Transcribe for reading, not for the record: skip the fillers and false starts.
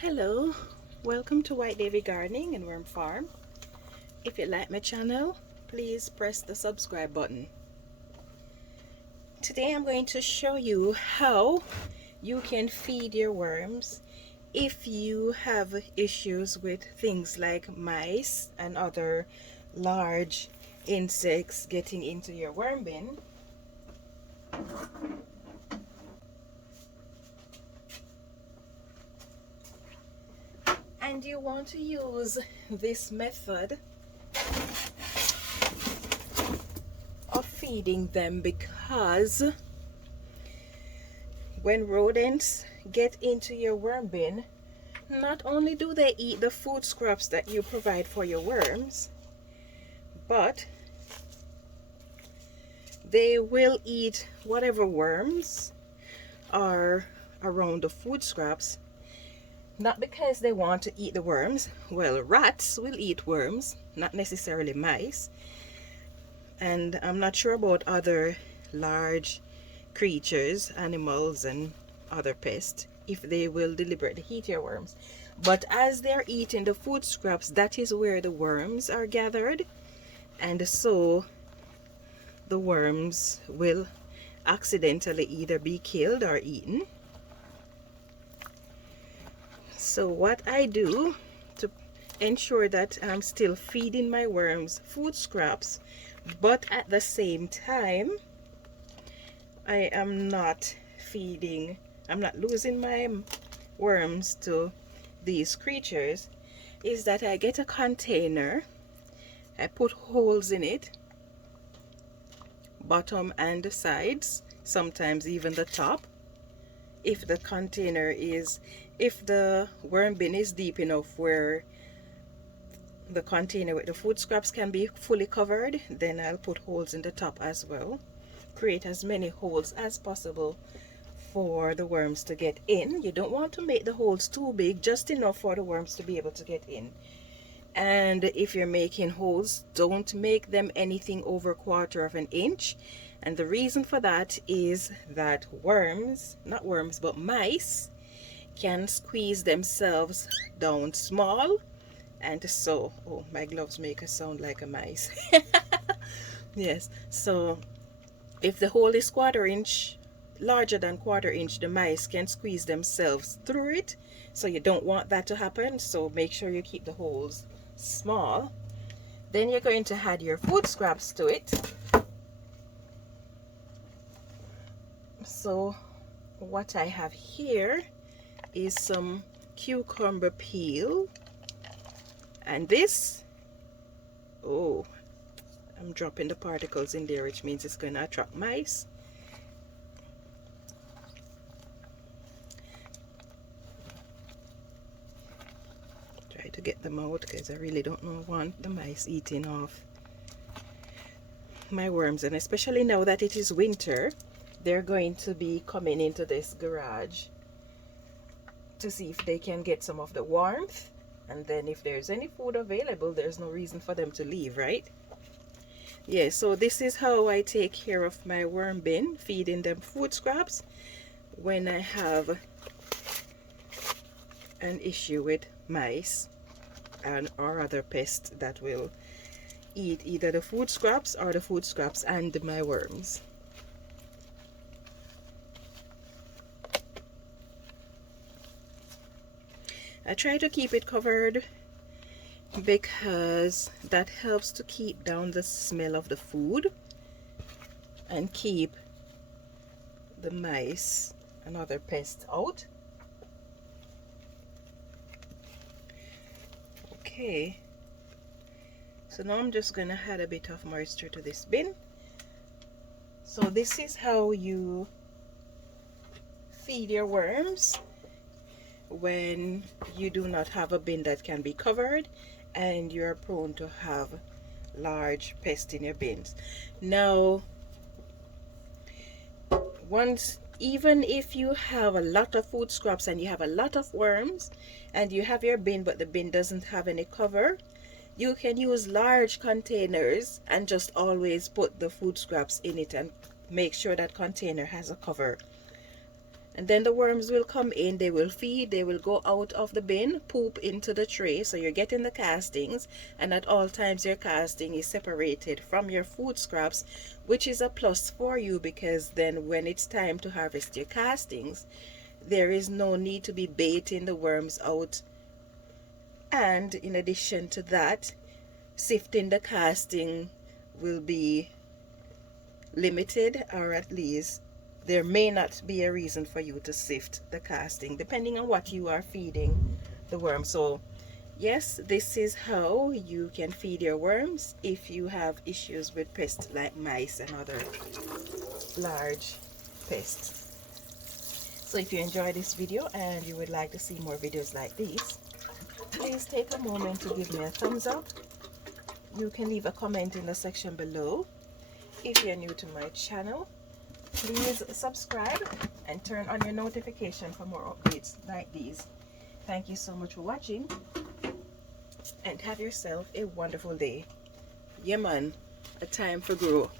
Hello, welcome to White Davy Gardening and Worm Farm. If you like my channel, please press the subscribe button. Today I'm going to show you how you can feed your worms if you have issues with things like mice and other large insects getting into your worm bin. And you want to use this method of feeding them, because when rodents get into your worm bin, not only do they eat the food scraps that you provide for your worms, but they will eat whatever worms are around the food scraps. Not because they want to eat the worms. Well, rats will eat worms, not necessarily mice. And I'm not sure about other large creatures, animals and other pests, if they will deliberately eat your worms. But as they're eating the food scraps, that is where the worms are gathered, and so the worms will accidentally either be killed or eaten. So what I do to ensure that I'm still feeding my worms food scraps, but at the same time I am not losing my worms to these creatures, is that I get a container, I put holes in it, bottom and the sides, sometimes even the top. If the worm bin is deep enough where the container with the food scraps can be fully covered, then I'll put holes in the top as well. Create as many holes as possible for the worms to get in. You don't want to make the holes too big, just enough for the worms to be able to get in. And if you're making holes, don't make them anything over 1/4 of an inch. And the reason for that is that mice can squeeze themselves down small, and so, oh, my gloves make a sound like a mice. Yes, so if the hole is 1/4 inch, larger than 1/4 inch, the mice can squeeze themselves through it. So you don't want that to happen, so make sure you keep the holes small. Then you're going to add your food scraps to it. So what I have here is some cucumber peel, and this, oh, I'm dropping the particles in there, which means it's going to attract mice. Try to get them out because I really don't want the mice eating off my worms. And especially now that it is winter, they're going to be coming into this garage to see if they can get some of the warmth, and then if there's any food available, there's no reason for them to leave, right? Yeah, so this is how I take care of my worm bin, feeding them food scraps when I have an issue with mice or other pests that will eat either the food scraps or the food scraps and my worms. I try to keep it covered because that helps to keep down the smell of the food and keep the mice and other pests out. Okay, so now I'm just gonna add a bit of moisture to this bin. So this is how you feed your worms when you do not have a bin that can be covered and you're prone to have large pests in your bins. Now, even if you have a lot of food scraps and you have a lot of worms and you have your bin but the bin doesn't have any cover, you can use large containers and just always put the food scraps in it and make sure that container has a cover. And then the worms will come in, they will feed, they will go out of the bin, poop into the tray. So you're getting the castings, and at all times your casting is separated from your food scraps, which is a plus for you, because then when it's time to harvest your castings, there is no need to be baiting the worms out. And in addition to that, sifting the casting will be limited, or at least there may not be a reason for you to sift the casting depending on what you are feeding the worm. So yes, this is how you can feed your worms if you have issues with pests like mice and other large pests. So if you enjoyed this video and you would like to see more videos like these, please take a moment to give me a thumbs up. You can leave a comment in the section below. If you're new to my channel, please subscribe and turn on your notification for more updates like these. Thank you so much for watching, and have yourself a wonderful day. Yeah man, a time for grow.